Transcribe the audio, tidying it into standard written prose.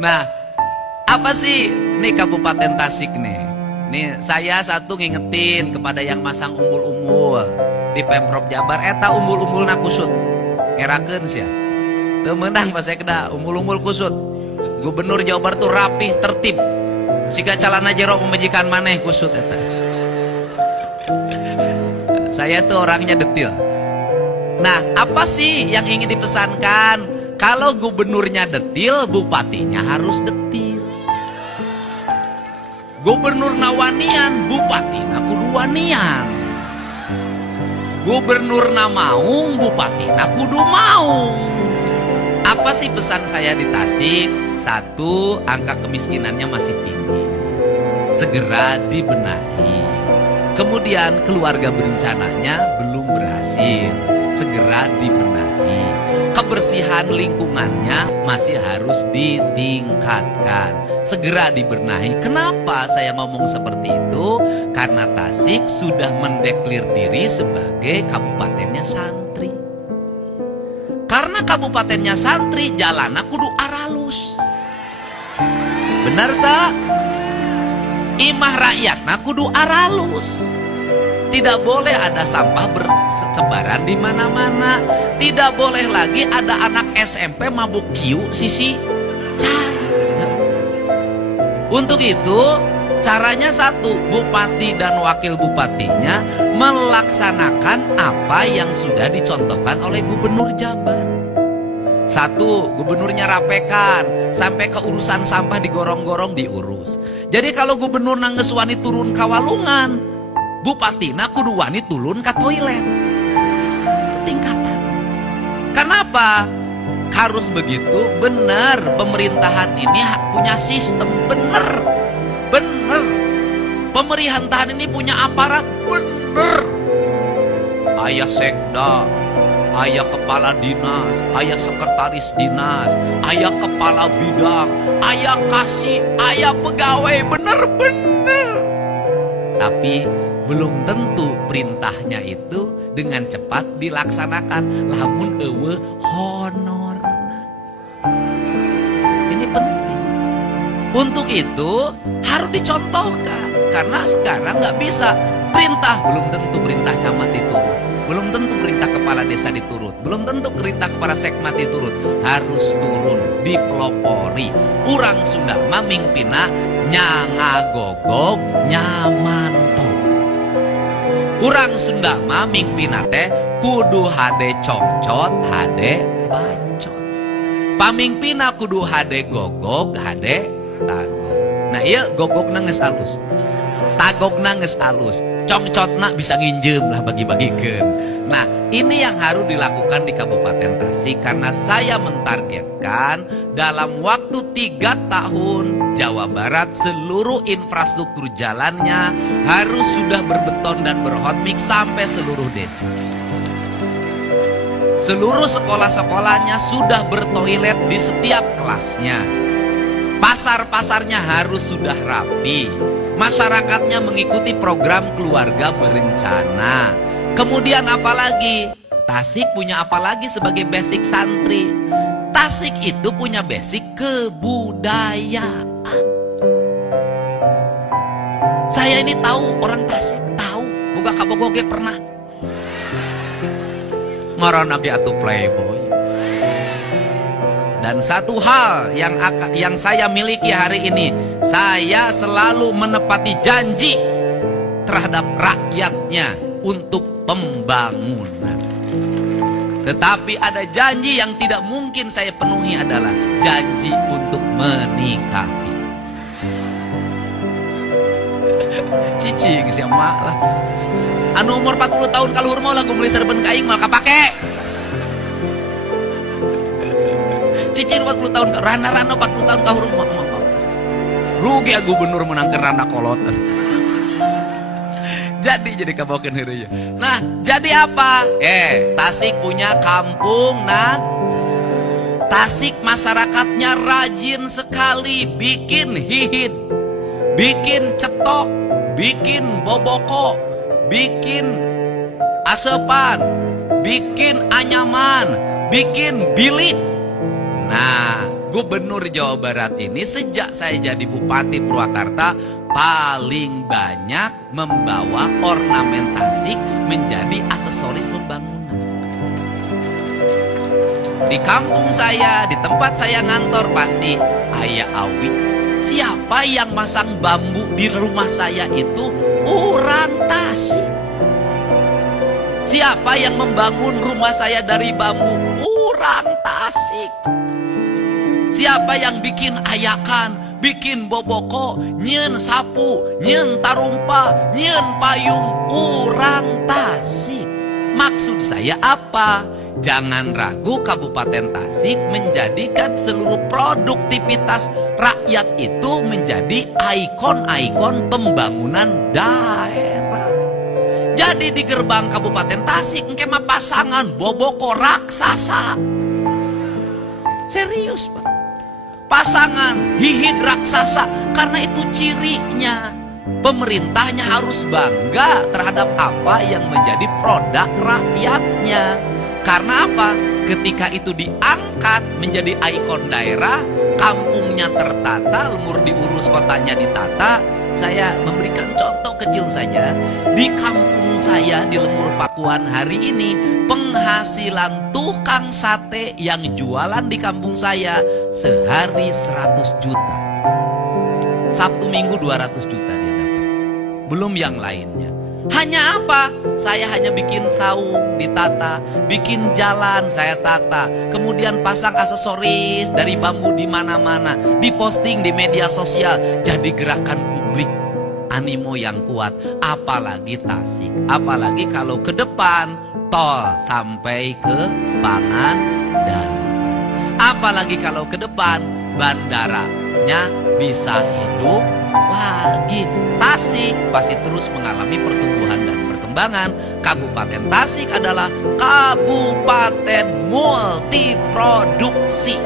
Nah, apa sih nih Kabupaten Tasik nih? Nih saya satu ngingetin kepada yang masang umbul-umbul di Pemprov Jabar, eta umbul-umbulna kusut. Ngerakeun sia. Teu meunang pas sekda umbul-umbul kusut. Gubernur Jawa Barat tuh rapih, tertib. Siga calana jero pemajikan maneh kusut eta. Saya tuh orangnya detil. Nah, apa sih yang ingin dipesankan? Kalau gubernurnya detil, bupatinya harus detil. Gubernur nawanian, bupatina kudu wanian. Gubernur na maung, bupatina kudu maung. Apa sih pesan saya di Tasik? Satu, angka kemiskinannya masih tinggi, segera dibenahi. Kemudian keluarga berencananya belum berhasil, segera dibenahi. Kebersihan lingkungannya masih harus ditingkatkan, segera dibenahi. Kenapa saya ngomong seperti itu? Karena Tasik sudah mendeklir diri sebagai kabupatennya santri. Karena kabupatennya santri, jalana kudu aralus. Benar tak? Imah rakyatna kudu aralus. Tidak boleh ada sampah bersebaran di mana-mana. Tidak boleh lagi ada anak SMP mabuk ciu sisi cara. Untuk itu caranya satu, bupati dan wakil bupatinya melaksanakan apa yang sudah dicontohkan oleh Gubernur Jabar. Satu, gubernurnya rapekan sampai ke urusan sampah digorong-gorong diurus. Jadi kalau gubernur nangges wani turun kawalungan, bupatina kudu wani turun ke toilet. Ketingkatan. Kenapa? Harus begitu. Benar, pemerintahan ini punya sistem. Benar. Benar. Pemerintahan ini punya aparat. Benar. Ayah sekda, ayah kepala dinas, ayah sekretaris dinas, ayah kepala bidang, ayah kasih, ayah pegawai. Bener-bener. Tapi belum tentu perintahnya itu dengan cepat dilaksanakan. Lamun eueuh honor. Ini penting. Untuk itu harus dicontohkan. Karena sekarang nggak bisa perintah, belum tentu perintah camat diturut, belum tentu perintah kepala desa diturut, belum tentu perintah kepala sekmat diturut. Harus turun, dipelopori. Urang Sunda mah mingpina nyangagogog nyamanto. Urang Sunda mah mingpina teh kudu hade congcot, hade bacot. Pamingpina kudu hade gogog, hade tagog. Nah iya gogogna geus alus, tagogna geus alus, congcotna bisa nginjem lah bagi-bagikeun. Nah ini yang harus dilakukan di Kabupaten Tasik. Karena saya mentargetkan dalam waktu 3 tahun Jawa Barat seluruh infrastruktur jalannya harus sudah berbeton dan berhotmix sampai seluruh desa. Seluruh sekolah-sekolahnya sudah bertoilet di setiap kelasnya. Pasar-pasarnya harus sudah rapi. Masyarakatnya mengikuti program keluarga berencana. Kemudian apalagi? Tasik punya apalagi sebagai basic santri? Tasik itu punya basic kebudayaan. Saya ini tahu orang Tasik, tahu. Boga kabogoge pernah. Ngoron lagi atuh playboy. Dan satu hal yang saya miliki hari ini, saya selalu menepati janji terhadap rakyatnya untuk pembangunan. Tetapi ada janji yang tidak mungkin saya penuhi, adalah janji untuk menikahi. Cicing si emak lah. Anu umur 40 tahun kaluhur mau lagu beli serben kaing mal kapake. Cicing 40 tahun, rana-rana 40 tahun kahur mau. Rugi ya gubernur menangkan rana kolot. Jadi kabokeun heureuy. Nah, jadi apa? Tasik punya kampung. Nah, Tasik masyarakatnya rajin sekali bikin hihit, bikin cetok, bikin boboko, bikin asepan, bikin anyaman, bikin bilik. Nah, Gubernur Jawa Barat ini sejak saya jadi Bupati Purwakarta paling banyak membawa ornamen Tasik menjadi aksesoris pembangunan. Di kampung saya, di tempat saya ngantor pasti Ayah Awi. Siapa yang masang bambu di rumah saya itu orang Tasik. Siapa yang membangun rumah saya dari bambu? Orang Tasik. Siapa yang bikin ayakan, bikin boboko, nyen sapu, nyen tarumpa, nyen payung? Orang Tasik. Maksud saya apa? Jangan ragu Kabupaten Tasik menjadikan seluruh produktivitas rakyat itu menjadi ikon-ikon pembangunan daerah. Jadi di gerbang Kabupaten Tasik engke mah pasangan boboko raksasa. Serius, Pak. Pasangan hihit raksasa, karena itu cirinya. Pemerintahnya harus bangga terhadap apa yang menjadi produk rakyatnya. Karena apa? Ketika itu diangkat menjadi ikon daerah, kampungnya tertata, lemur diurus, kotanya ditata. Saya memberikan contoh kecil saja. Di kampung saya di Lemur Pakuan hari ini, penghasilan tukang sate yang jualan di kampung saya sehari 100 juta. Sabtu Minggu 200 juta dia dapat. Belum yang lainnya. Hanya apa? Saya hanya bikin saung ditata, bikin jalan saya tata, kemudian pasang aksesoris dari bambu di mana-mana, diposting di media sosial, jadi gerakan publik, animo yang kuat. Apalagi Tasik, apalagi kalau ke depan tol sampai ke Pangandaran, apalagi kalau ke depan bandaranya bisa hidup lagi. Tasik pasti terus mengalami pertumbuhan dan perkembangan. Kabupaten Tasik adalah kabupaten multiproduksi.